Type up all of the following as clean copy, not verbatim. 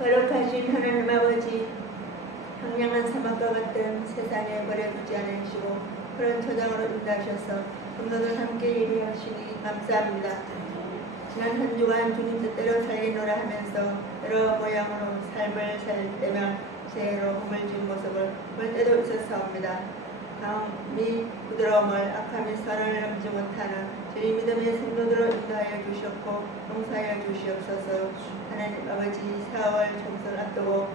거룩하신 하나님 아버지, 황량한 사막과 같은 세상에 버려두지 않으시고 그런 초장으로 인도하셔서 성도들 함께 예배하시니 감사합니다. 지난 한 주간 주님 뜻대로 살리노라 하면서 여러 모양으로 삶을 살 때며 새해로 hum을 진 모습을 볼 때도 있었사옵니다. 마음이 부드러움을 악함이 선을 넘지 못하는 저희 믿음의 성도들을 인도하여 주셨고 용서하여 주시옵소서. 하나님 아버지, 4월 총선을 앞두고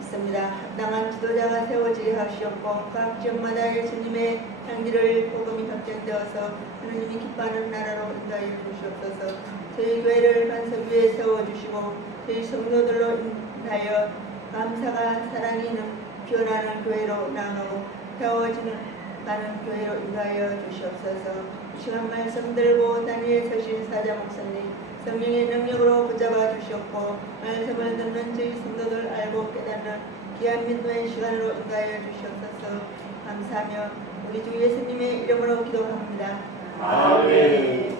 있습니다. 합당한 지도자가 세워지게 하시옵고 각 지역마다 예수님의 향기를 복음이 확전되어서 하나님이 기뻐하는 나라로 인도하여 주시옵소서. 저희 교회를 반석 위에 세워주시고 저희 성도들로 인하여 감사가 사랑이 피어나는 교회로 나누고 세워지는 가는 교회로 인도하여 주시옵소서. 이 시간 말씀 들고 다니엘 서신 사자 목사님 성령의 능력으로 붙잡아 주시옵고 말씀을 듣는 저희 성도들 알고 깨닫는 귀한 믿음의 시간으로 인도하여 주시옵소서. 감사하며 우리 주 예수님의 이름으로 기도합니다. 아멘.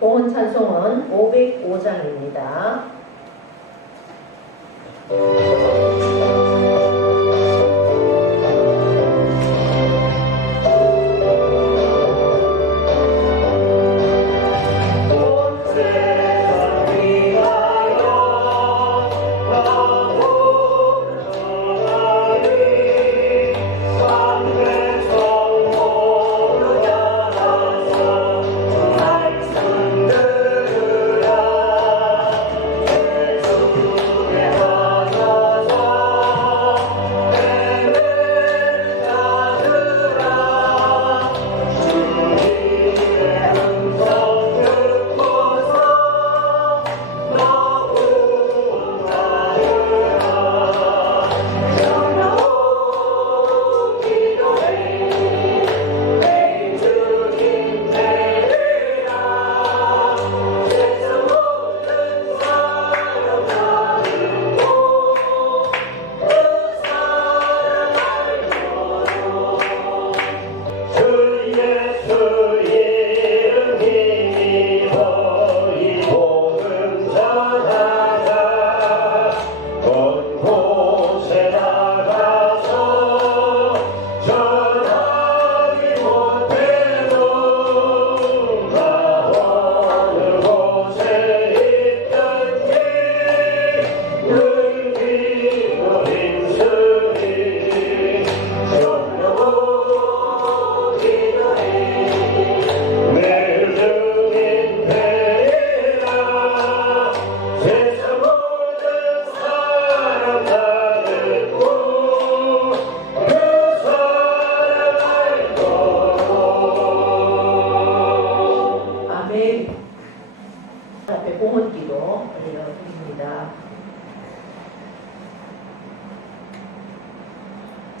봉헌 찬송은 505장입니다.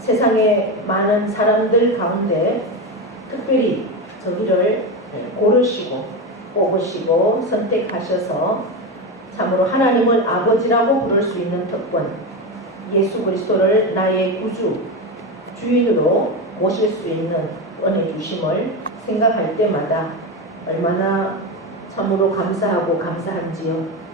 세상의 많은 사람들 가운데 특별히 저희를 고르시고 뽑으시고 선택하셔서 참으로 하나님을 아버지라고 부를 수 있는 특권, 예수 그리스도를 나의 구주, 주인으로 모실 수 있는 은혜 주심을 생각할 때마다 얼마나 참으로 감사하고 감사한지요.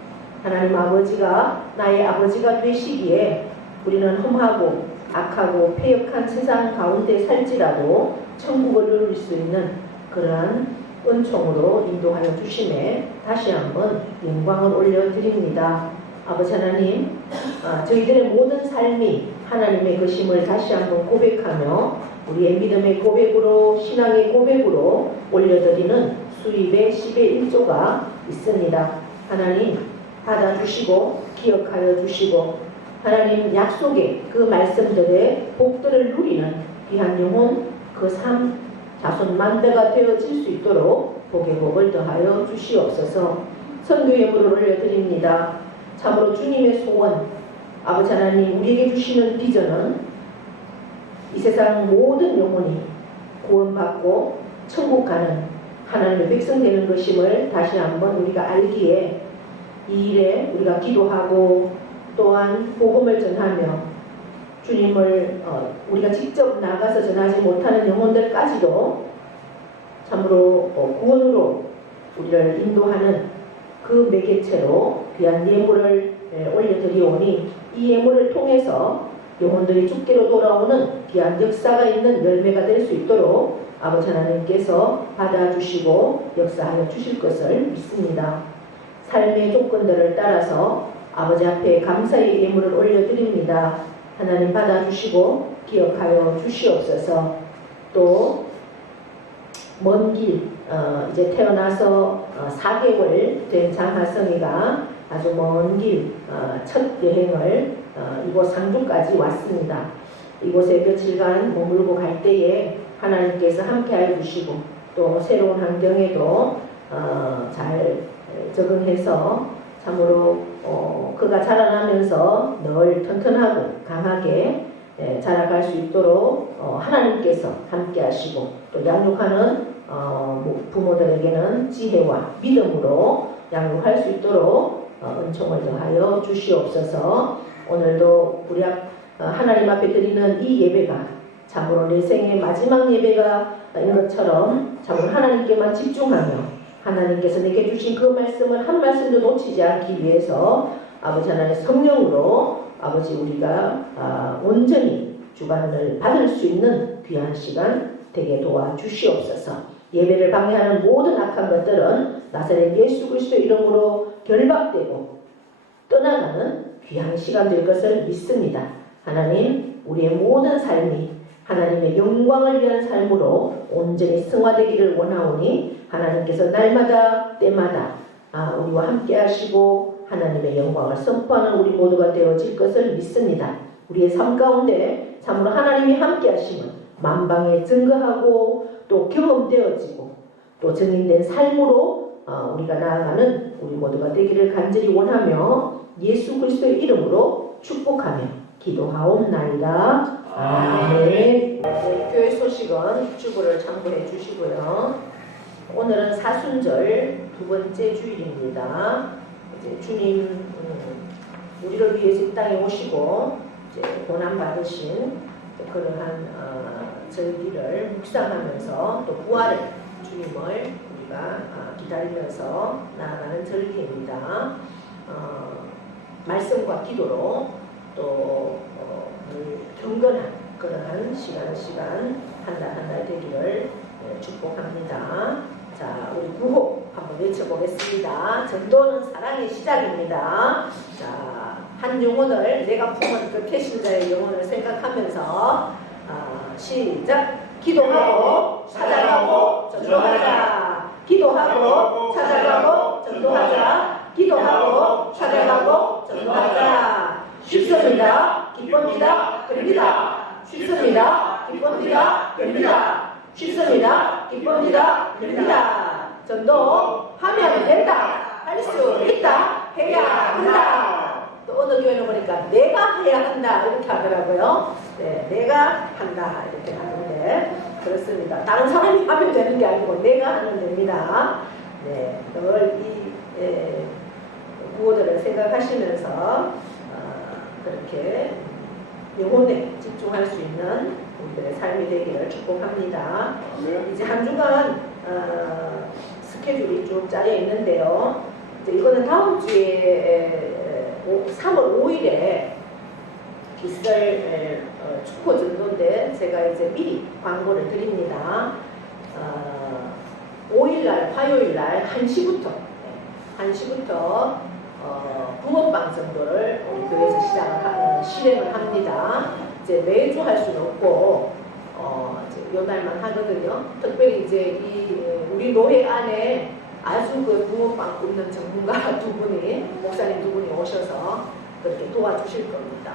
하나님 아버지가 나의 아버지가 되시기에 우리는 험하고 악하고 패역한 세상 가운데 살지라도 천국을 누릴 수 있는 그러한 은총으로 인도하여 주심에 다시 한번 영광을 올려드립니다. 아버지 하나님, 저희들의 모든 삶이 하나님의 것임을 다시 한번 고백하며 우리의 믿음의 고백으로, 신앙의 고백으로 올려드리는 수입의 10의 1조가 있습니다. 하나님 받아주시고 기억하여 주시고 하나님 약속의 그 말씀들의 복들을 누리는 귀한 영혼 그 삶 자손 만대가 되어질 수 있도록 복의 복을 더하여 주시옵소서. 선교 예물을 올려드립니다. 참으로 주님의 소원, 아버지 하나님 우리에게 주시는 비전은 이 세상 모든 영혼이 구원받고 천국 가는 하나님의 백성 되는 것임을 다시 한번 우리가 알기에 이 일에 우리가 기도하고 또한 복음을 전하며 주님을 우리가 직접 나가서 전하지 못하는 영혼들까지도 참으로 구원으로 우리를 인도하는 그 매개체로 귀한 예물을 올려드리오니 이 예물을 통해서 영혼들이 죽기로 돌아오는 귀한 역사가 있는 열매가 될 수 있도록 아버지 하나님께서 받아주시고 역사하여 주실 것을 믿습니다. 삶의 조건들을 따라서 아버지 앞에 감사의 예물을 올려드립니다. 하나님 받아주시고 기억하여 주시옵소서. 또 먼 길, 이제 태어나서 4개월 된 장하성이가 아주 먼 길 첫 여행을 이곳 상주까지 왔습니다. 이곳에 며칠간 머물고 갈 때에 하나님께서 함께하여 주시고 또 새로운 환경에도 잘 적응해서 참으로 그가 자라나면서 늘 튼튼하고 강하게 자라갈 수 있도록 하나님께서 함께하시고 또 양육하는 부모들에게는 지혜와 믿음으로 양육할 수 있도록 은총을 더하여 주시옵소서. 오늘도 우리 하나님 앞에 드리는 이 예배가 참으로 내 생의 마지막 예배가 인 것처럼 참으로 하나님께만 집중하며 하나님께서 내게 주신 그 말씀을 한 말씀도 놓치지 않기 위해서 아버지 하나님의 성령으로 아버지 우리가 온전히 주관을 받을 수 있는 귀한 시간 되게 도와주시옵소서. 예배를 방해하는 모든 악한 것들은 나사렛 예수 그리스도 이름으로 결박되고 떠나가는 귀한 시간 될 것을 믿습니다. 하나님, 우리의 모든 삶이 하나님의 영광을 위한 삶으로 온전히 승화되기를 원하오니 하나님께서 날마다 때마다 우리와 함께 하시고 하나님의 영광을 선포하는 우리 모두가 되어질 것을 믿습니다. 우리의 삶 가운데 참으로 하나님이 함께 하심은 만방에 증거하고 또 경험되어지고 또 증인된 삶으로 우리가 나아가는 우리 모두가 되기를 간절히 원하며 예수 그리스도의 이름으로 축복하며 기도하옵나이다. 아멘. 교회 소식은 주보를 참고해 주시고요. 오늘은 사순절 두 번째 주일입니다. 이제 주님 우리를 위해서 이 땅에 오시고 이제 고난 받으신 그러한 절기를 묵상하면서 또 부활을 주님을 우리가 기다리면서 나아가는 절기입니다. 말씀과 기도로 또 경건한 그러한 시간 한 달 한 달 되기를 축복합니다. 자, 우리 구호 한번 외쳐보겠습니다. 전도는 사랑의 시작입니다. 자, 한 영혼을 내가 품은 그 배신자의 영혼을 생각하면서 시작. 기도하고 찾아가고 전도하자. 기도하고 찾아가고 전도하자. 기도하고 찾아가고 전도하자. 쉽습니다. 기쁩니다. 됩니다. 쉽습니다. 기쁩니다. 됩니다. 쉽습니다. 기쁩니다. 됩니다. 전도하면 된다. 할 수 있다. 해야 한다. 또 어느 교회는 보니까 내가 해야 한다 이렇게 하더라고요. 네, 내가 한다 이렇게 하는데 그렇습니다. 다른 사람이 하면 되는 게 아니고 내가 하면 됩니다. 네, 늘 이 구호들을 생각하시면서 그렇게 영혼에 집중할 수 있는 우리들의 삶이 되기를 축복합니다. 이제 한 주간 스케줄이 쭉 짜여 있는데요. 이제 이거는 다음 주에 3월 5일에 있을 축포 전도인데 제가 이제 미리 광고를 드립니다. 5일날 화요일날 1시부터 붕어빵 전도를 우리 교회에서 실행을 합니다. 이제 매주 할 수는 없고 요 날만 하거든요. 특별히 이제 우리 노회 안에 아주 그 붕어빵 굽는 전문가 두 분이 목사님 두 분이 오셔서 그렇게 도와주실 겁니다.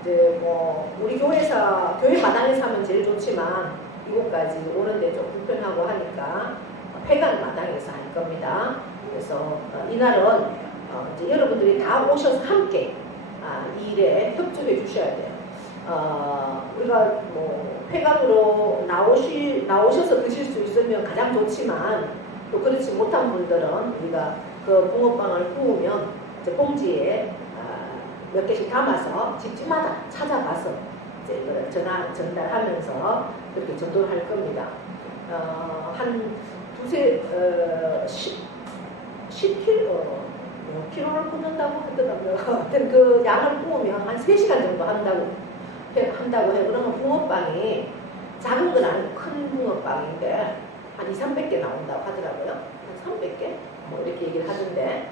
이제 뭐 우리 교회에서 교회 마당에서 하면 제일 좋지만 이곳까지 오는데 좀 불편하고 하니까 폐관 마당에서 할 겁니다. 그래서 이날은 이제 여러분들이 다 오셔서 함께 이 일에 협조해 주셔야 돼요. 우리가 뭐 폐관으로 나오셔서 드실 수 있으면 가장 좋지만 또 그렇지 못한 분들은 우리가 그 붕어빵을 구우면 이제 봉지에 몇 개씩 담아서 집집마다 찾아가서 이제 전달하면서 그렇게 전도를 할 겁니다. 한 10kg, 몇 킬로를 굽는다고 하더라고요. 하여튼 그 양을 구우면 한 3시간 정도 한다고 해요. 그러면 붕어빵이 작은 건 아니고 큰 붕어빵인데 한 200~300개 나온다고 하더라고요. 한 300개? 뭐 이렇게 얘기를 하던데,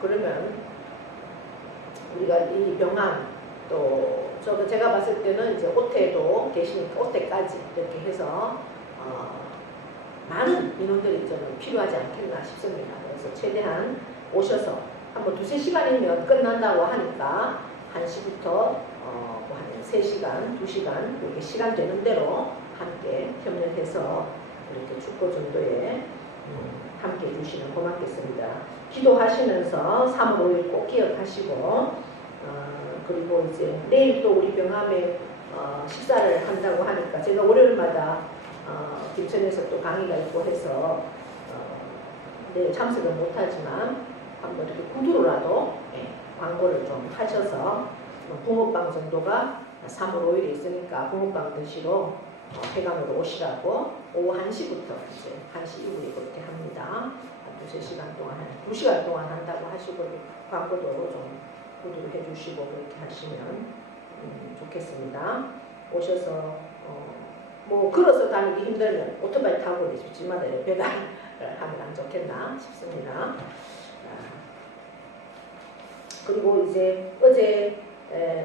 그러면 우리가 이 명함, 또 제가 봤을 때는 이제 오태도 계시니까 오태까지 이렇게 해서 많은 인원들이 좀 필요하지 않겠나 싶습니다. 그래서 최대한 오셔서 한번 2~3시간이면 끝난다고 하니까 1시부터 한 3시간, 2시간 이렇게 시간 되는 대로 함께 협력해서 이렇게 축구 전도에 함께 해주시면 고맙겠습니다. 기도하시면서 3월 5일 꼭 기억하시고, 그리고 이제 내일 또 우리 병암에 식사를 한다고 하니까 제가 월요일마다 김천에서 또 강의가 있고 해서 내일 참석은 못하지만 한번 이렇게 구두로라도 광고를 좀 하셔서 붕어빵 정도가 3월 5일에 있으니까 붕어빵 드시러 회관으로 오시라고 오후 1시부터 이제 1시 이후에 그렇게 합니다. 한 2~3시간 동안, 2시간 동안 한다고 하시고 광고도 좀 구두를 해주시고 그렇게 하시면 좋겠습니다. 오셔서 뭐 걸어서 다니기 힘들면 오토바이 타고 집집마다 배달을 하면 안 좋겠나 싶습니다. 그리고 이제 어제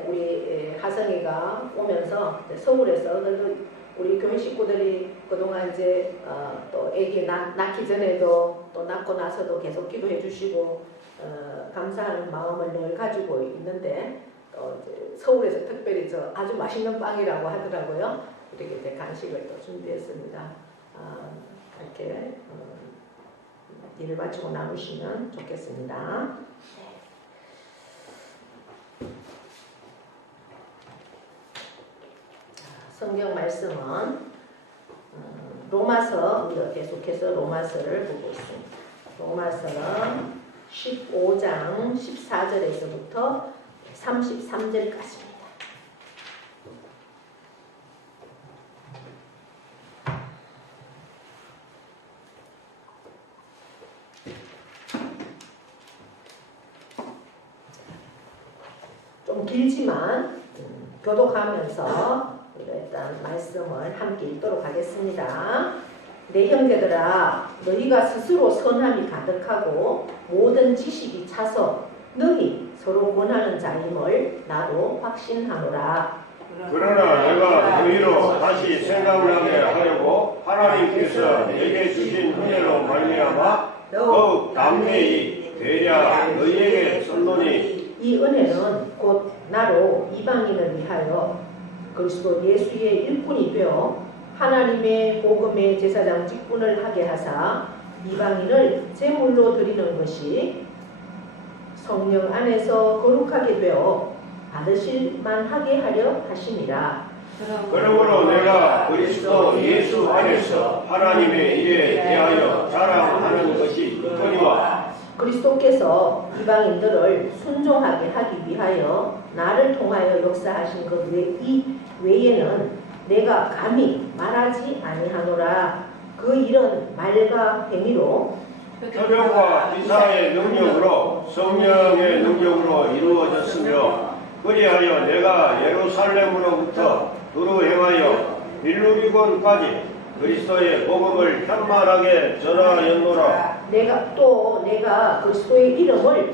우리 하성이가 오면서 서울에서 우리 교회 식구들이 그동안 이제 또 아기 낳기 전에도 또 낳고 나서도 계속 기도해 주시고 감사하는 마음을 늘 가지고 있는데, 또 이제 서울에서 특별히 아주 맛있는 빵이라고 하더라고요. 이렇게 이제 간식을 또 준비했습니다. 이렇게 일을 마치고 나누시면 좋겠습니다. 성경 말씀은 로마서, 우리가 계속해서 로마서를 보고 있습니다. 로마서는 15장 14절에서부터 33절까지입니다. 좀 길지만 교독하면서 일단 말씀을 함께 읽도록 하겠습니다. 내 형제들아, 너희가 스스로 선함이 가득하고 모든 지식이 차서 너희 서로 원하는 자임을 나도 확신하노라. 그러나 내가 너희로 다시 생각나게 하려고 하나님께서 내게 주신 은혜로 말미암아 더욱 담대히 되냐 너희에게 썼노니, 이 은혜는 곧 나로 이방인을 위하여 그리스도 예수의 일꾼이 되어 하나님의 복음의 제사장 직분을 하게 하사 이방인을 제물로 드리는 것이 성령 안에서 거룩하게 되어 받으실 만하게 하려 하심이라. 그러므로 내가 그리스도 예수 안에서 하나님의 일에 대하여 자랑하는 것이 있거니와, 그리스도께서 이방인들을 순종하게 하기 위하여 나를 통하여 역사하신 것 외에는 내가 감히 말하지 아니하노라. 그 일은 말과 행위로 표적과 기사의 능력으로 성령의 능력으로 이루어졌으며, 그리하여 내가 예루살렘으로부터 두루 행하여 빌루리곤까지 그리스도의 복음을 편만하게 전하였노라. 내가 그리스도의 이름을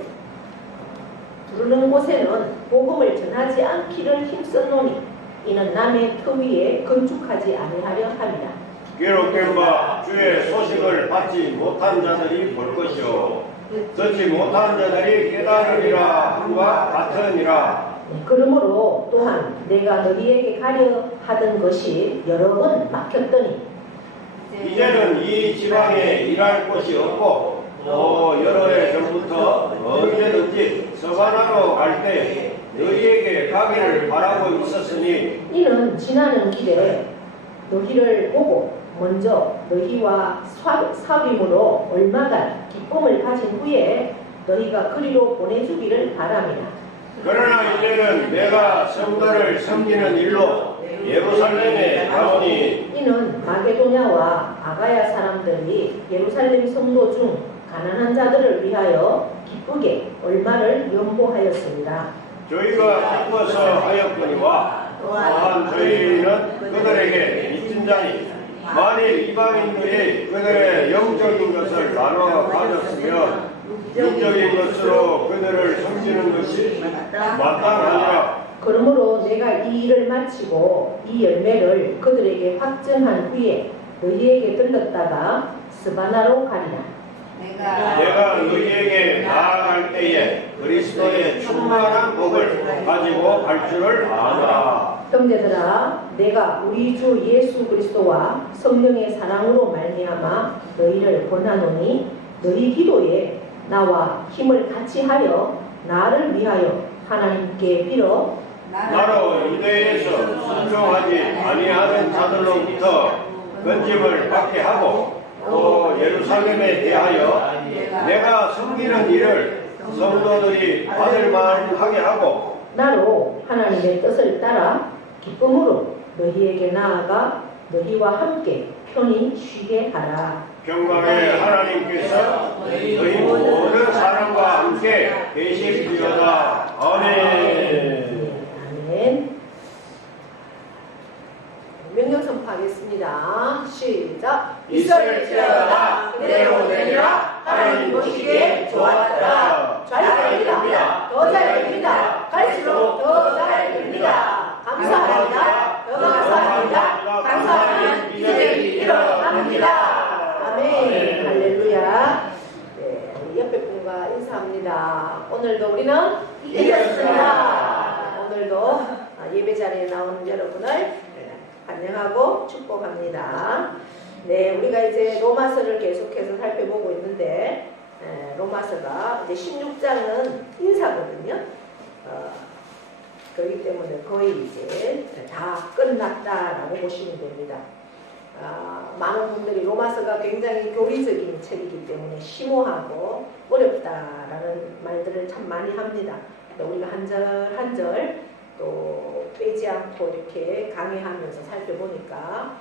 부르는 곳에는 복음을 전하지 않기를 힘썼노니 이는 남의 터 위에 건축하지 아니하려 함이라. 기록된 바 주의 소식을 받지 못한 자들이 볼 것이요 듣지 못한 자들이 깨달으리라 함과 같으니라. 그러므로 또한 내가 너희에게 가려 하던 것이 여러 번 막혔더니 이제는 이 지방에 일할 곳이 없고 또 여러 해 전부터 언제든지 서바나로 갈 때 너희에게 가기를 바라고 있었으니, 이는 지나는 길에 너희를 보고 먼저 너희와 사귐으로 얼마간 기쁨을 가진 후에 너희가 그리로 보내주기를 바람이라. 그러나 이제는 내가 성도를 섬기는 일로 예루살렘에 가오니, 이는 마게도냐와 아가야 사람들이 예루살렘 성도 중 가난한 자들을 위하여 기쁘게 얼마를 연보하였습니다. 저희가 기뻐서 하였거니와 또한 저희는 그들에게 믿진 자니 만일 이방인들이 그들의 영적인 것을 나눠 가졌으면 육적인 것으로 그들을 섬기는 것이 마땅하니라. 그러므로 내가 이 일을 마치고 이 열매를 그들에게 확증한 후에 너희에게 들렀다가 스바나로 가리라. 내가 너희에게 나아갈 때에 그리스도의 충만한 복을 가지고 갈 줄을 아노라. 형제들아, 내가 우리 주 예수 그리스도와 성령의 사랑으로 말미암아 너희를 권하노니 너희 기도에 나와 힘을 같이 하여 나를 위하여 하나님께 빌어 나로 유대에서 순종하지 아니하는 자들로부터 건짐을 받게 하고 또 예루살렘에 대하여 내가 섬기는 일을 성도들이 받을 만하게 하고 나로 하나님의 뜻을 따라 기쁨으로 너희에게 나아가 너희와 함께 편히 쉬게 하라. 평강의 하나님께서 너희 모든 사람과 함께 계실지어다. 아멘. 아멘. 명령 선포하겠습니다. 시작. 있을지어다 그대로 되리라. 하나님 보시기에 좋았더라. 잘 됩니다. 더 잘 됩니다. 갈수록 더 잘 됩니다. 감사합니다. 더 감사합니다. 감사하는 이들이 일어납니다. 아멘. 할렐루야. 네, 우리 옆에 분과 인사합니다. 오늘도 우리는 이겼습니다. 오늘도 예배 자리에 나오는 여러분을 환영하고 축복합니다. 네, 우리가 이제 로마서를 계속해서 살펴보고 있는데 로마서가 이제 16장은 인사거든요. 그렇기 때문에 거의 이제 다 끝났다라고 보시면 됩니다. 많은 분들이 로마서가 굉장히 교리적인 책이기 때문에 심오하고 어렵다라는 말들을 참 많이 합니다. 우리가 한 절 한 절 또 빼지 않고 이렇게 강의하면서 살펴보니까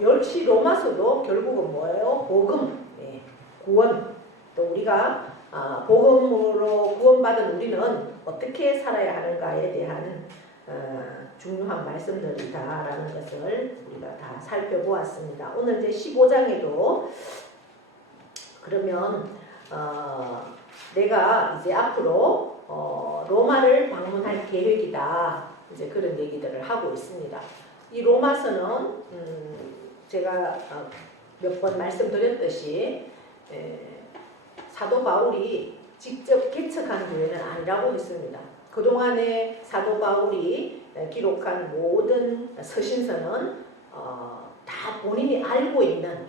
역시 로마서도 결국은 뭐예요? 복음, 구원. 또 우리가 복음으로 구원받은 우리는 어떻게 살아야 하는가에 대한 중요한 말씀들이다라는 것을 우리가 다 살펴보았습니다. 오늘 이제 15장에도 그러면 내가 이제 앞으로 로마를 방문할 계획이다. 이제 그런 얘기들을 하고 있습니다. 이 로마서는 제가 몇 번 말씀드렸듯이 사도 바울이 직접 개척한 교회는 아니라고 했습니다. 그동안에 사도 바울이 기록한 모든 서신서는 다 본인이 알고 있는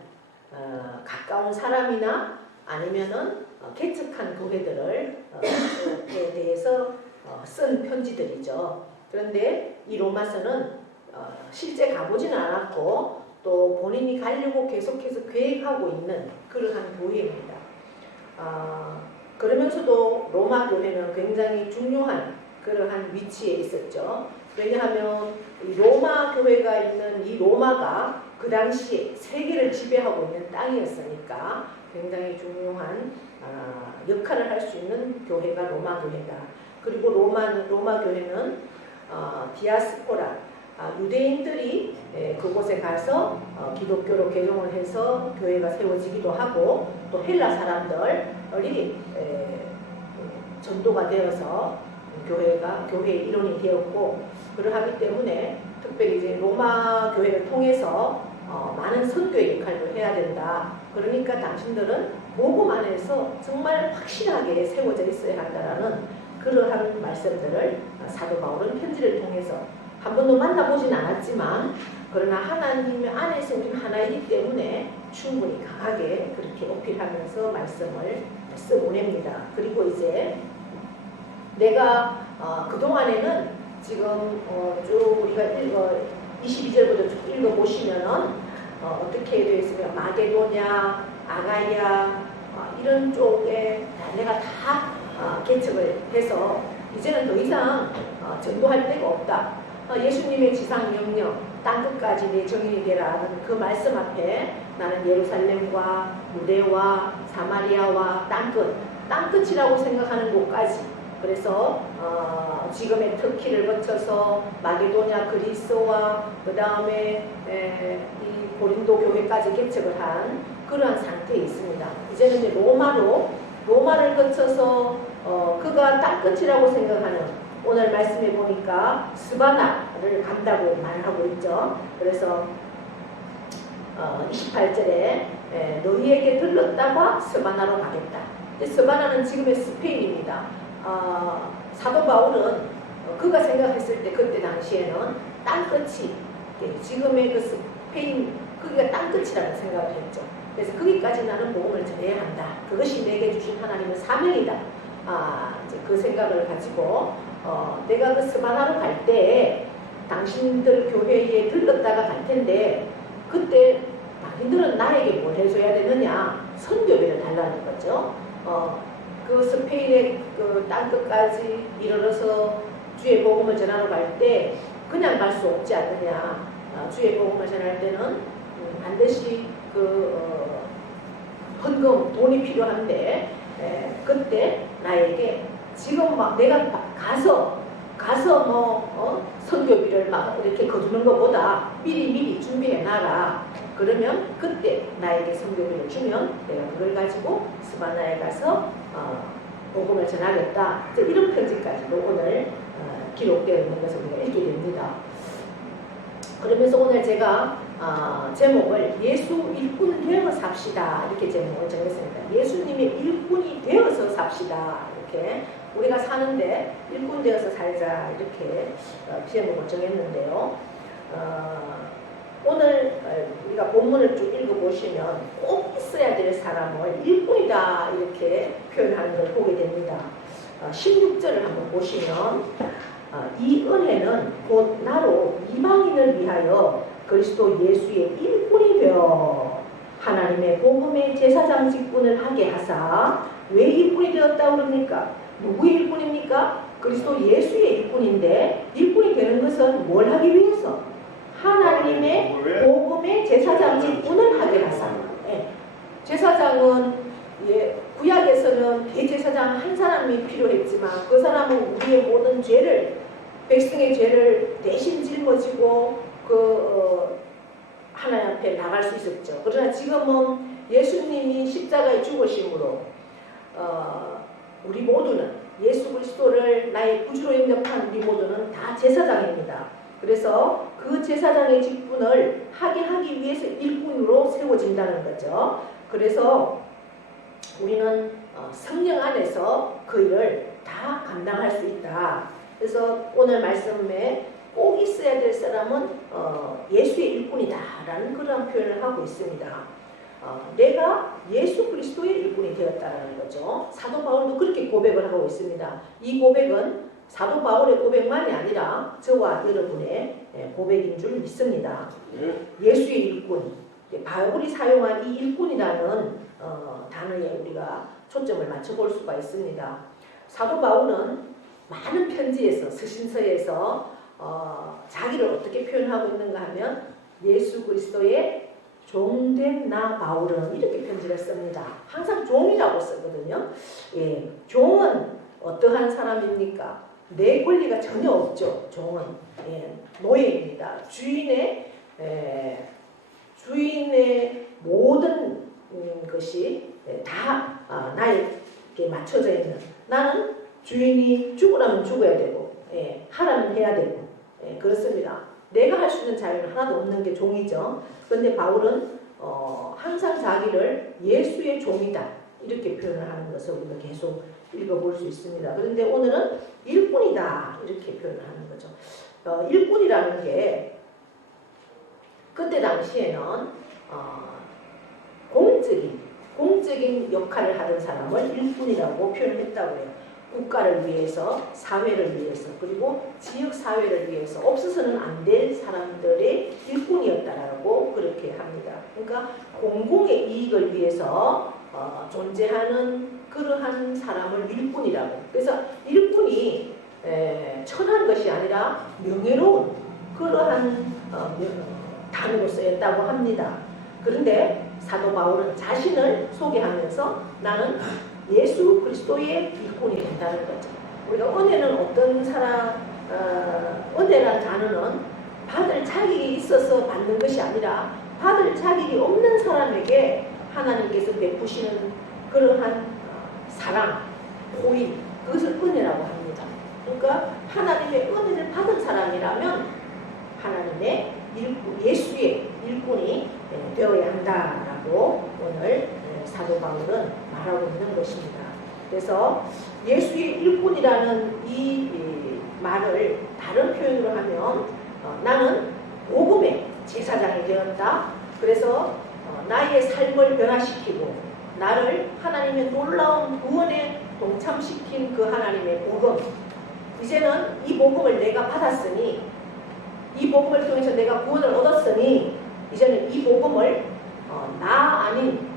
가까운 사람이나 아니면은 개척한 교회들을 에 대해서 쓴 편지들이죠. 그런데 이 로마서는 실제 가보지는 않았고 또 본인이 가려고 계속해서 계획하고 있는 그러한 교회입니다. 그러면서도 로마 교회는 굉장히 중요한 그러한 위치에 있었죠. 왜냐하면 이 로마 교회가 있는 이 로마가 그 당시에 세계를 지배하고 있는 땅이었으니까 굉장히 중요한 역할을 할 수 있는 교회가 로마 교회다. 그리고 로마 교회는 디아스포라, 유대인들이 그곳에 가서 기독교로 개종을 해서 교회가 세워지기도 하고 또 헬라 사람들이 전도가 되어서 교회의 일원이 되었고 그러하기 때문에 특별히 이제 로마 교회를 통해서 많은 선교의 역할도 해야 된다. 그러니까 당신들은 복음 안에서 정말 확실하게 세워져 있어야 한다라는 그러한 말씀들을 사도 바울은 편지를 통해서 한 번도 만나보진 않았지만 그러나 하나님 안에서 우리는 하나이기 때문에 충분히 강하게 그렇게 어필하면서 말씀을 써보냅니다. 그리고 이제 내가 그동안에는 지금 쭉 우리가 22절부터 쭉 읽어보시면은 어떻게 되어 있으면 마게도냐, 아가이아 이런 쪽에 내가 다 개척을 해서 이제는 더 이상 전도할 데가 없다. 예수님의 지상명령 땅끝까지 내 정인이 되라는 그 말씀 앞에 나는 예루살렘과 유대와 사마리아와 땅끝이라고 생각하는 곳까지, 그래서 지금의 터키를 거쳐서 마게도냐 그리스와 그 다음에 이 고린도 교회까지 개척을 한 그러한 상태에 있습니다. 이제는 이제 로마를 거쳐서 그가 땅끝이라고 생각하는, 오늘 말씀해 보니까 스바나를 간다고 말하고 있죠. 그래서 28절에 너희에게 들렀다가 스바나로 가겠다. 스바나는 지금의 스페인입니다. 사도 바울은 그가 생각했을 때 그때 당시에는 땅끝이 지금의 그 스페인 그게 땅끝이라는 생각을 했죠. 그래서 거기까지 나는 복음을 전해야 한다. 그것이 내게 주신 하나님의 사명이다. 이제 그 생각을 가지고 내가 그 스바나로 갈 때 당신들 교회에 들렀다가 갈 텐데 그때 당신들은 나에게 뭘 해줘야 되느냐? 선교비를 달라는 거죠. 그 스페인의 그 땅끝까지 이르러서 주의 복음을 전하러 갈 때 그냥 갈 수 없지 않느냐? 주의 복음을 전할 때는 반드시 헌금 돈이 필요한데 그때 나에게 지금 막 내가 가서 선교비를 막 이렇게 거두는 것보다 미리 준비해 놔라. 그러면 그때 나에게 선교비를 주면 내가 그걸 가지고 스바나에 가서 복음을 전하겠다. 이런 편지까지도 오늘 기록되어 있는 것을 우리가 읽게 됩니다. 그러면서 오늘 제가 제목을 예수 일꾼 되어서 삽시다 이렇게 제목을 정했습니다. 예수님의 일꾼이 되어서 삽시다. 이렇게 우리가 사는데 일꾼 되어서 살자 이렇게 제목을 정했는데요. 오늘 우리가 본문을 쭉 읽어보시면 꼭 있어야 될 사람을 일꾼이다 이렇게 표현하는 걸 보게 됩니다. 16절을 한번 보시면 이 은혜는 곧 나로 이방인을 위하여 그리스도 예수의 일꾼이 되어 하나님의 복음의 제사장 직분을 하게 하사, 왜 일꾼이 되었다고 그럽니까? 누구의 일꾼입니까? 그리스도 예수의 일꾼인데 일꾼이 되는 것은 뭘 하기 위해서? 하나님의 복음의 제사장 직분을 하게 하사. 제사장은 구약에서는 대제사장 한 사람이 필요했지만 그 사람은 우리의 모든 죄를, 백성의 죄를 대신 짊어지고 하나님 앞에 나갈 수 있었죠. 그러나 지금은 예수님이 십자가에 죽으심으로 우리 모두는 예수 그리스도를 나의 구주로 영접한 우리 모두는 다 제사장입니다. 그래서 그 제사장의 직분을 하기 위해서 일꾼으로 세워진다는 거죠. 그래서 우리는 성령 안에서 그 일을 다 감당할 수 있다. 그래서 오늘 말씀에 꼭 있어야 될 사람은 예수의 일꾼이다 라는 그런 표현을 하고 있습니다. 내가 예수 그리스도의 일꾼이 되었다는 거죠. 사도 바울도 그렇게 고백을 하고 있습니다. 이 고백은 사도 바울의 고백만이 아니라 저와 여러분의 고백인 줄 믿습니다. 예수의 일꾼, 바울이 사용한 이 일꾼이라는 단어에 우리가 초점을 맞춰볼 수가 있습니다. 사도 바울은 많은 편지에서, 서신서에서 자기를 어떻게 표현하고 있는가 하면 예수 그리스도의 종된 나 바울은 이렇게 편지를 씁니다. 항상 종이라고 쓰거든요. 종은 어떠한 사람입니까? 내 권리가 전혀 없죠. 종은 노예입니다. 주인의 모든 것이 다 나에게 맞춰져 있는, 나는 주인이 죽으라면 죽어야 되고 하라면 해야 되고 그렇습니다. 내가 할 수 있는 자유는 하나도 없는 게 종이죠. 그런데 바울은 항상 자기를 예수의 종이다 이렇게 표현을 하는 것을 우리가 계속 읽어볼 수 있습니다. 그런데 오늘은 일꾼이다 이렇게 표현을 하는 거죠. 일꾼이라는 게 그때 당시에는 공적인 역할을 하는 사람을 일꾼이라고 표현을 했다고 해요. 국가를 위해서, 사회를 위해서, 그리고 지역 사회를 위해서 없어서는 안 될 사람들의 일꾼이었다라고 그렇게 합니다. 그러니까 공공의 이익을 위해서 존재하는 그러한 사람을 일꾼이라고. 그래서 일꾼이 천한 것이 아니라 명예로운 그러한 단어로 쓰였다고 합니다. 그런데 사도 바울은 자신을 소개하면서 나는 예수 그리스도의 일꾼이 된다는 거죠. 우리가 은혜는 어떤 사람, 은혜란 단어는 받을 자격이 있어서 받는 것이 아니라 받을 자격이 없는 사람에게 하나님께서 베푸시는 그러한 사랑, 호의, 그것을 은혜라고 합니다. 그러니까 하나님의 은혜를 받은 사람이라면 하나님의 일꾼, 예수의 일꾼이 되어야 한다라고 오늘 사도 바울은 말하고 있는 것입니다. 그래서 예수의 일꾼이라는 이 말을 다른 표현으로 하면 나는 복음의 제사장이 되었다. 그래서 나의 삶을 변화시키고 나를 하나님의 놀라운 구원에 동참시킨 그 하나님의 복음, 이제는 이 복음을 내가 받았으니, 이 복음을 통해서 내가 구원을 얻었으니 이제는 이 복음을 나 아닌,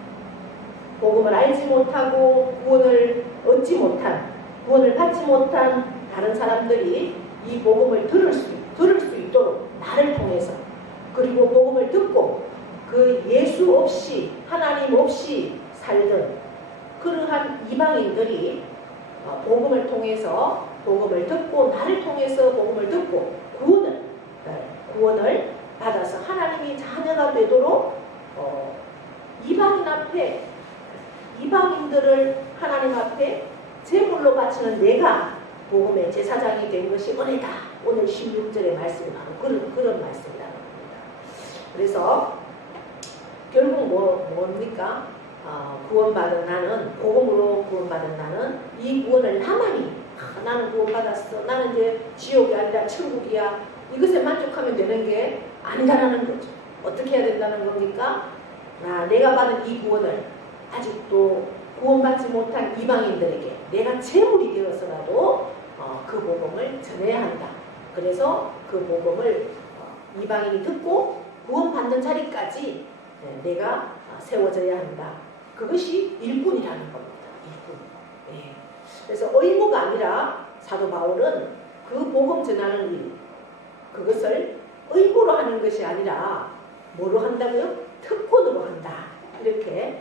복음을 알지 못하고 구원을 얻지 못한, 구원을 받지 못한 다른 사람들이 이 복음을 들을 수 있도록 나를 통해서, 그리고 복음을 듣고 그 예수 없이, 하나님 없이 살던 그러한 이방인들이 복음을 통해서, 복음을 듣고 나를 통해서 복음을 듣고 구원을 받아서 하나님이 자녀가 되도록 이방인 앞에, 이방인들을 하나님 앞에 제물로 바치는 내가 복음의 제사장이 된 것이 은혜다. 오늘 16절의 말씀이 바로 그런 말씀이라는 겁니다. 그래서 결국 뭡니까? 구원받은 나는, 복음으로 구원받은 나는 이 구원을 나만이, 나는 구원받았어, 나는 이제 지옥이 아니라 천국이야, 이것에 만족하면 되는 게 아니다라는 거죠. 어떻게 해야 된다는 겁니까? 내가 받은 이 구원을 아직도 구원받지 못한 이방인들에게 내가 제물이 되어서라도 그 복음을 전해야 한다. 그래서 그 복음을 이방인이 듣고 구원받는 자리까지 내가 세워져야 한다. 그것이 일꾼이라는 겁니다. 일꾼. 네. 그래서 의무가 아니라 사도 바울은 그 복음 전하는 일, 그것을 의무로 하는 것이 아니라 뭐로 한다고요? 특권으로 한다. 이렇게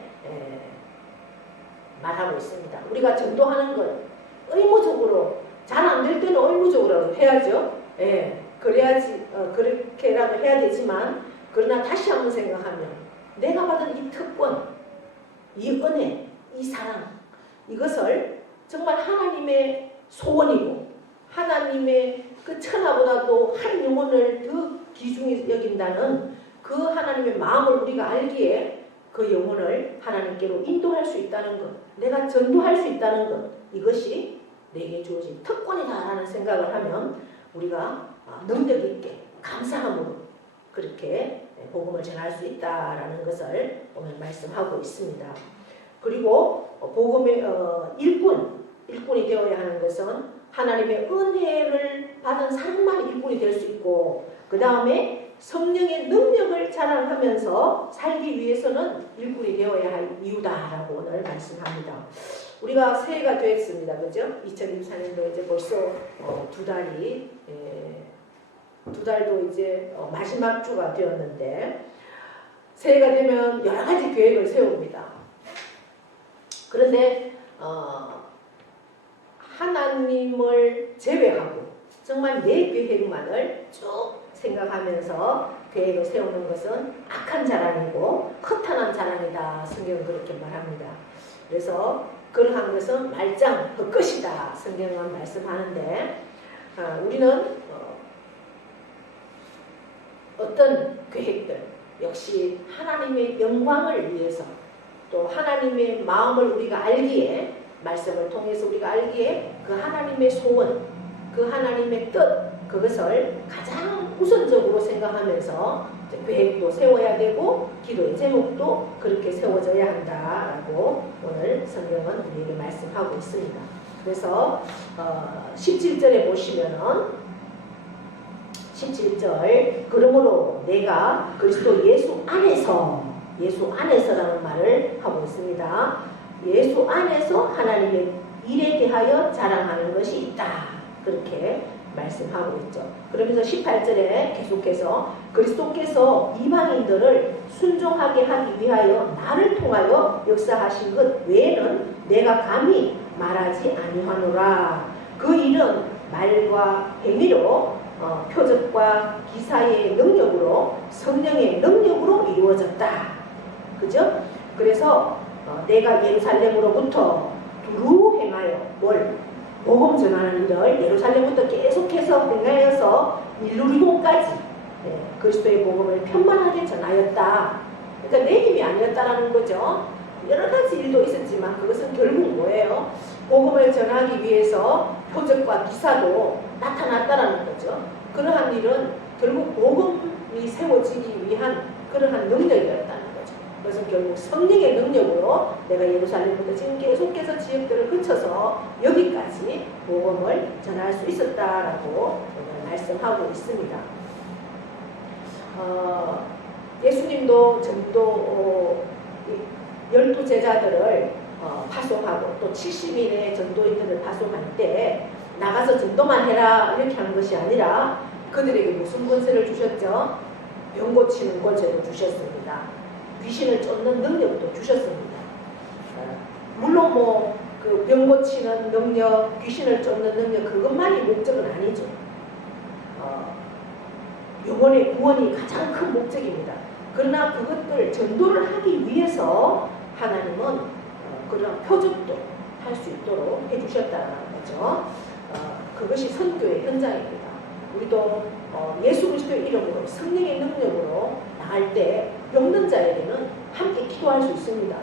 말하고 있습니다. 우리가 전도하는 건 의무적으로, 잘 안 될 때는 의무적으로 해야죠. 예, 그래야지, 그렇게라도 해야 되지만, 그러나 다시 한번 생각하면 내가 받은 이 특권, 이 은혜, 이 사랑, 이것을 정말 하나님의 소원이고 하나님의 그 천하보다도 한 영혼을 더 귀중히 여긴다는 그 하나님의 마음을 우리가 알기에 그 영혼을 하나님께로 인도할 수 있다는 것, 내가 전도할 수 있다는 것, 이것이 내게 주어진 특권이다라는 생각을 하면 우리가 능력 있게 감사함으로 그렇게 복음을 전할 수 있다라는 것을 오늘 말씀하고 있습니다. 그리고 복음의 일꾼이 되어야 하는 것은 하나님의 은혜를 받은 사람만 일꾼이 될 수 있고, 그 다음에 성령의 능력을 자랑하면서 살기 위해서는 일꾼이 되어야 할 이유다라고 오늘 말씀합니다. 우리가 새해가 됐습니다. 그죠? 2024년도 이제 벌써 두 달도 이제 마지막 주가 되었는데, 새해가 되면 여러 가지 계획을 세웁니다. 그런데 하나님을 제외하고 정말 내 계획만을 쭉 생각하면서 계획을 세우는 것은 악한 자랑이고 허탄한 자랑이다. 성경은 그렇게 말합니다. 그래서 그러한 것은 말짱 헛것이다. 성경은 말씀하는데, 우리는 어떤 계획들, 역시 하나님의 영광을 위해서, 또 하나님의 마음을 우리가 알기에, 말씀을 통해서 우리가 알기에 그 하나님의 소원, 그 하나님의 뜻, 그것을 가장 우선적으로 생각하면서 계획도 세워야 되고 기도의 제목도 그렇게 세워져야 한다라고 오늘 성경은 우리에게 말씀하고 있습니다. 그래서 17절에 보시면은 17절, 그러므로 내가 그리스도 예수 안에서라는 말을 하고 있습니다. 예수 안에서 하나님의 일에 대하여 자랑하는 것이 있다. 그렇게 말씀하고 있죠. 그러면서 18절에 계속해서 그리스도께서 이방인들을 순종하게 하기 위하여 나를 통하여 역사하신 것 외에는 내가 감히 말하지 아니하노라. 그 일은 말과 행위로 표적과 기사의 능력으로 성령의 능력으로 이루어졌다. 그죠? 그래서 내가 예루살렘으로부터 두루 행하여 뭘? 복음 전하는 일을 예루살렘부터 계속해서 행하여서 일루리곤까지 그리스도의 복음을 편만하게 전하였다. 그러니까 내 힘이 아니었다라는 거죠. 여러 가지 일도 있었지만 그것은 결국 뭐예요? 복음을 전하기 위해서 표적과 기사도 나타났다라는 거죠. 그러한 일은 결국 복음이 세워지기 위한 그러한 능력이었다는 거죠. 그래서 결국 성령의 능력으로 내가 예루살렘부터 지금 계속해서 지역들을 거쳐서 여기까지 복음을 전할 수 있었다라고 말씀하고 있습니다. 예수님도 전도 12제자들을 파송하고 또 70인의 전도인들을 파송할 때 나가서 전도만 해라 이렇게 하는 것이 아니라 그들에게 무슨 권세를 주셨죠? 병 고치는 권세도 주셨습니다. 귀신을 쫓는 능력도 주셨습니다. 물론 그 병 고치는 능력, 귀신을 쫓는 능력 그것만이 목적은 아니죠. 영혼의 구원이 가장 큰 목적입니다. 그러나 그것들 전도를 하기 위해서 하나님은 그런 표적도 할 수 있도록 해주셨다는 거죠. 그것이 선교의 현장입니다. 우리도 예수 그리스도의 이름으로 성령의 능력으로 나갈 때 병든 자에게는 함께 기도할 수 있습니다.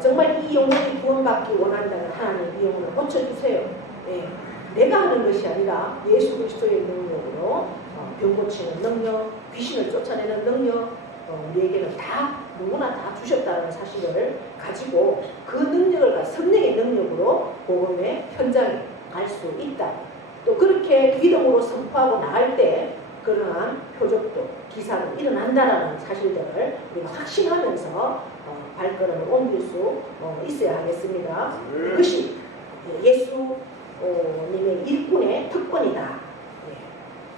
정말 이 영혼이 구원받기 원한다면 하나님 이 영혼을 고쳐주세요. 내가 하는 것이 아니라 예수 그리스도의 능력으로 병 고치는 능력, 귀신을 쫓아내는 능력 우리에게는 다 누구나 다 주셨다는 사실을 가지고 그 능력을 성령의 능력으로 복음의 현장에 갈 수 있다. 또 그렇게 믿음으로 선포하고 나갈 때 그러한 표적도 기사도 일어난다라는 사실들을 우리가 확신하면서 발걸음을 옮길 수 있어야 하겠습니다. 그것이 예수님의 일꾼의 특권이다.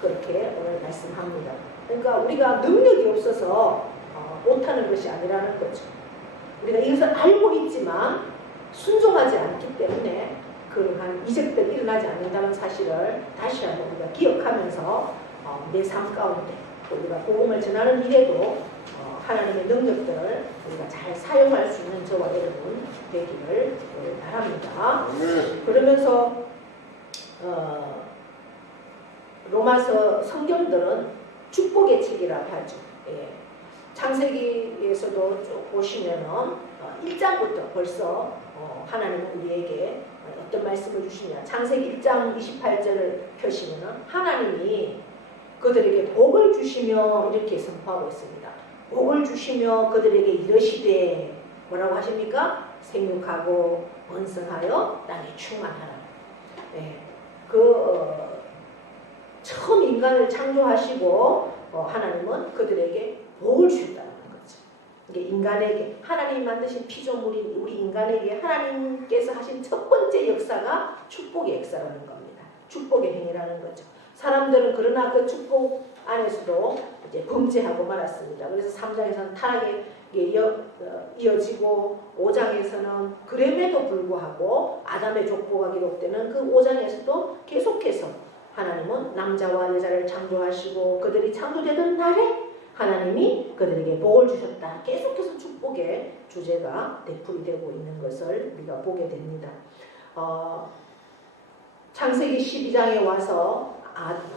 그렇게 오늘 말씀합니다. 그러니까 우리가 능력이 없어서 못하는 것이 아니라는 거죠. 우리가 이것을 알고 있지만 순종하지 않기 때문에 그러한 이적들이 일어나지 않는다는 사실을 다시 한번 우리가 기억하면서 내 삶 가운데 우리가 복음을 전하는 일에도 하나님의 능력들을 우리가 잘 사용할 수 있는 저와 여러분 되기를 바랍니다. 그러면서 로마서 성경들은 축복의 책이라고 하죠. 창세기에서도 쭉 보시면은 1장부터 벌써 하나님은 우리에게 어떤 말씀을 주시냐. 창세기 1장 28절을 펴시면은 하나님이 그들에게 복을 주시며 이렇게 선포하고 있습니다. 복을 주시며 그들에게 이르시되 뭐라고 하십니까? 생육하고 번성하여 땅에 충만하라. 처음 인간을 창조하시고 하나님은 그들에게 복을 주셨다는 거죠. 이게 인간에게 하나님이 만드신 피조물인 우리 인간에게 하나님께서 하신 첫 번째 역사가 축복의 역사라는 겁니다. 축복의 행위라는 거죠. 사람들은 그러나 그 축복 안에서도 이제 범죄하고 말았습니다. 그래서 3장에서는 타락에 이어지고 5장에서는 그럼에도 불구하고 아담의 족보가 기록되는 그 5장에서도 계속해서 하나님은 남자와 여자를 창조하시고 그들이 창조되던 날에 하나님이 그들에게 복을 주셨다. 계속해서 축복의 주제가 되풀이되고 있는 것을 우리가 보게 됩니다. 창세기 12장에 와서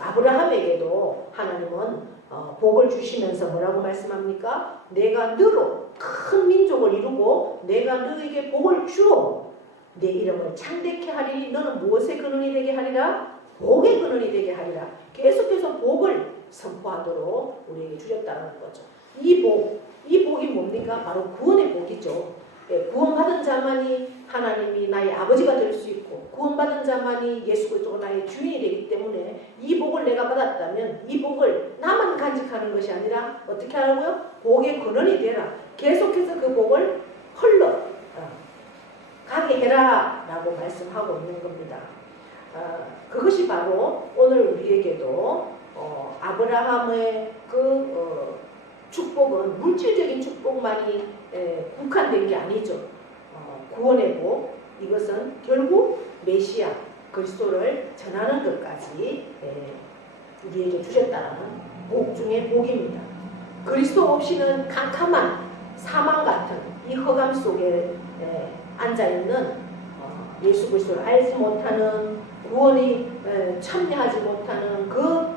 아브라함에게도 하나님은 복을 주시면서 뭐라고 말씀합니까? 내가 너로 큰 민족을 이루고 내가 너에게 복을 주어 내 이름을 창대케 하리니 너는 무엇의 근원이 되게 하리라? 복의 근원이 되게 하리라. 계속해서 복을 선포하도록 우리에게 주셨다는 거죠. 이 복이 뭡니까? 바로 구원의 복이죠. 구원받은 자만이 하나님이 나의 아버지가 될 수 있고 구원받은 자만이 예수 그리스도가 나의 주인이 되기 때문에 이 복을 내가 받았다면 이 복을 나만 간직하는 것이 아니라 어떻게 하라고요? 복의 근원이 되라. 계속해서 그 복을 흘러 가게 해라 라고 말씀하고 있는 겁니다. 그것이 바로 오늘 우리에게도 아브라함의 그 축복은 물질적인 축복만이 국한된 게 아니죠. 구원의 복, 이것은 결국 메시아 그리스도를 전하는 것까지 우리에게 주셨다는 복 중의 복입니다. 그리스도 없이는 캄캄한 사망 같은 이 허감 속에 앉아있는 예수 그리스도를 알지 못하는 구원이 참여하지 못하는 그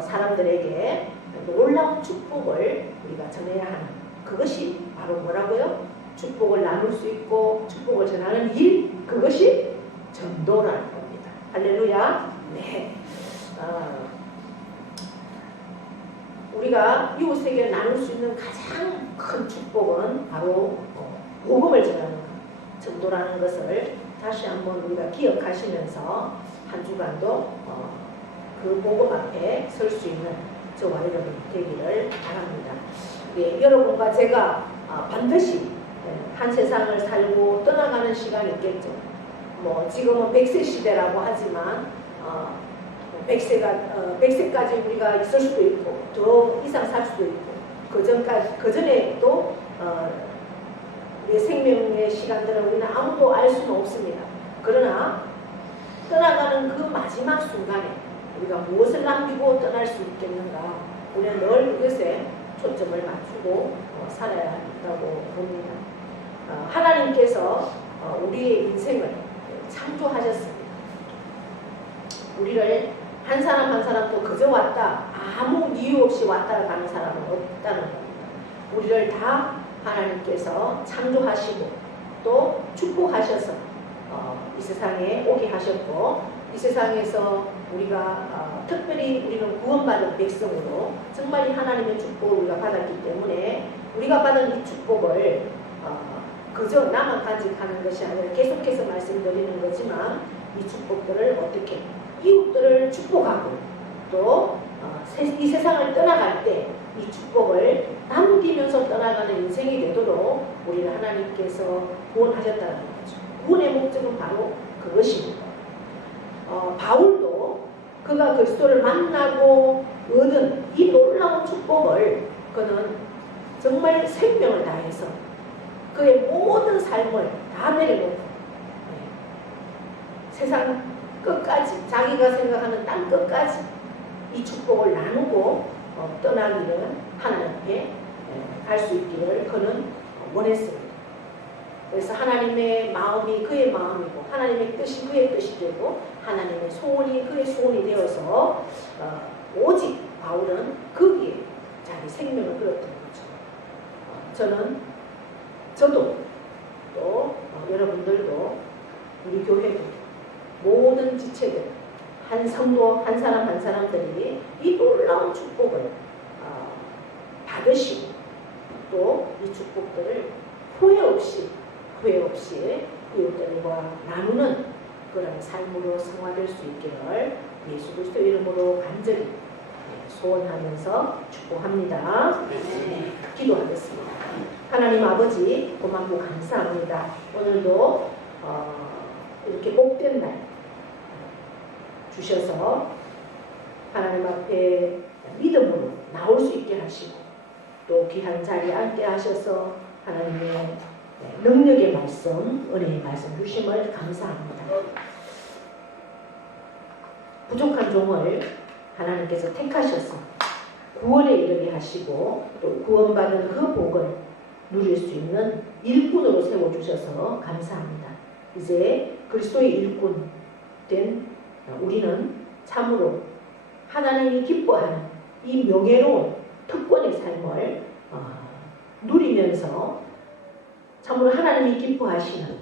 사람들에게 놀라운 축복을 우리가 전해야 하는 그것이 바로 뭐라고요? 축복을 나눌 수 있고 축복을 전하는 일, 그것이 전도라는 겁니다. 할렐루야. 네. 우리가 이웃에게 나눌 수 있는 가장 큰 축복은 바로 복음을 전하는 전도라는 것을 다시 한번 우리가 기억하시면서 한 주간도 그 복음 앞에 설 수 있는 저와 여러분 되기를 바랍니다. 예, 여러분과 제가 반드시 한 세상을 살고 떠나가는 시간이 있겠죠. 뭐 지금은 100세 시대라고 하지만 100세까지 우리가 있을 수도 있고 더 이상 살 수도 있고 그 전에 또 우리의 생명의 시간들은 우리는 아무도 알 수는 없습니다. 그러나 떠나가는 그 마지막 순간에 우리가 무엇을 남기고 떠날 수 있겠는가, 우리는 늘 그것에 초점을 맞추고 살아야 한다고 봅니다. 하나님께서 우리의 인생을 창조하셨습니다. 우리를 한 사람 한 사람도 그저 왔다, 아무 이유 없이 왔다 가는 사람은 없다는 겁니다. 우리를 다 하나님께서 창조하시고 또 축복하셔서 이 세상에 오게 하셨고, 이 세상에서 우리가 특별히 우리는 구원받은 백성으로 정말 이 하나님의 축복을 우리가 받았기 때문에 우리가 받은 이 축복을 그저 나만 간직하는 것이 아니라 계속해서 말씀드리는 거지만 이 축복들을 어떻게 이웃들을 축복하고 또 이 세상을 떠나갈 때 이 축복을 남기면서 떠나가는 인생이 되도록 우리를 하나님께서 구원하셨다는 거죠. 구원의 목적은 바로 그것입니다. 바울도 그가 그리스도를 만나고 얻은 이 놀라운 축복을 그는 정말 생명을 다해서 그의 모든 삶을 다 내려놓고 세상 끝까지 자기가 생각하는 땅 끝까지 이 축복을 나누고 떠나기를 하나님께 갈 수 있기를 그는 원했습니다. 그래서 하나님의 마음이 그의 마음이고 하나님의 뜻이 그의 뜻이 되고 하나님의 소원이 그의 소원이 되어서 오직 바울은 거기에 자기 생명을 걸었던 거죠. 저도 또 여러분들도 우리 교회도 모든 지체들 한 성도 한 사람 한 사람들이 이 놀라운 축복을 받으시고 또 이 축복들을 후회 없이 이웃들과 나누는 그런 삶으로 성화될 수 있기를 예수 그리스도 이름으로 간절히 소원하면서 축복합니다. 네, 기도하겠습니다. 하나님 아버지 고맙고 감사합니다. 오늘도 이렇게 복된 날 주셔서 하나님 앞에 믿음으로 나올 수 있게 하시고 또 귀한 자리에 앉게 하셔서 하나님의 능력의 말씀, 은혜의 말씀 주심을 감사합니다. 부족한 종을 하나님께서 택하셔서 구원에 이르게 하시고 또 구원받은 그 복을 누릴 수 있는 일꾼으로 세워주셔서 감사합니다. 이제 그리스도의 일꾼 된 우리는 참으로 하나님이 기뻐하는 이 명예로운 특권의 삶을 누리면서 참으로 하나님이 기뻐하시는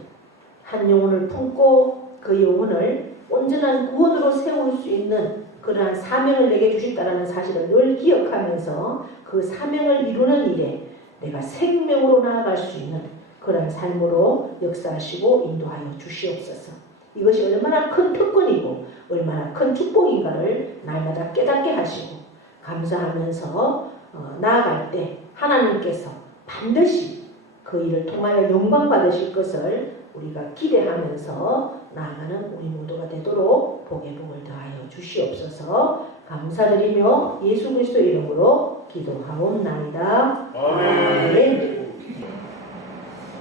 한 영혼을 품고 그 영혼을 온전한 구원으로 세울 수 있는 그러한 사명을 내게 주셨다는 사실을 늘 기억하면서 그 사명을 이루는 일에 내가 생명으로 나아갈 수 있는 그러한 삶으로 역사하시고 인도하여 주시옵소서. 이것이 얼마나 큰 특권이고 얼마나 큰 축복인가를 날마다 깨닫게 하시고 감사하면서 나아갈 때 하나님께서 반드시 그 일을 통하여 영광 받으실 것을 우리가 기대하면서 나아가는 우리 모두가 되도록 복의 복을 더하여 주시옵소서. 감사드리며 예수 그리스도 이름으로 기도하옵나이다. 아멘.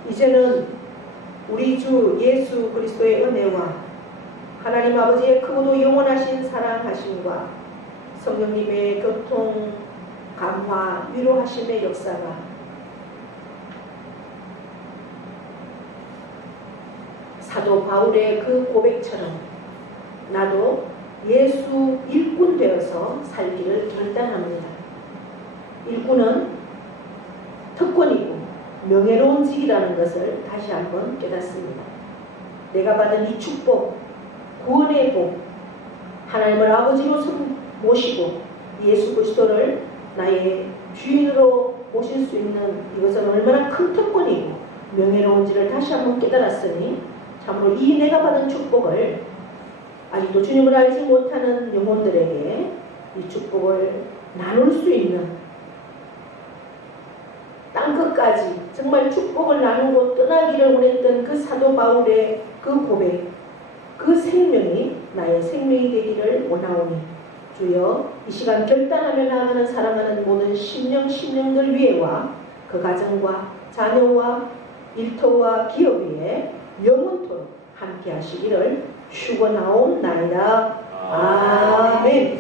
이제는 우리 주 예수 그리스도의 은혜와 하나님 아버지의 크고도 영원하신 사랑하심과 성령님의 교통, 감화, 위로하심의 역사가 사도 바울의 그 고백처럼 나도 예수 일꾼 되어서 살기를 결단합니다. 일꾼은 특권이고 명예로운 직이라는 것을 다시 한번 깨닫습니다. 내가 받은 이 축복, 구원의 복, 하나님을 아버지로 모시고 예수 그리스도를 나의 주인으로 모실 수 있는 이것은 얼마나 큰 특권이고 명예로운지를 다시 한번 깨달았으니 참으로 이 내가 받은 축복을 아직도 주님을 알지 못하는 영혼들에게 이 축복을 나눌 수 있는 땅끝까지 정말 축복을 나누고 떠나기를 원했던 그 사도 바울의 그 고백, 그 생명이 나의 생명이 되기를 원하오니 주여 이 시간 결단하며 나아가는 사랑하는 모든 심령들 위에와 그 가정과 자녀와 일터와 기업 위에 영원토록 함께 하시기를 축원하옵나이다. 아멘.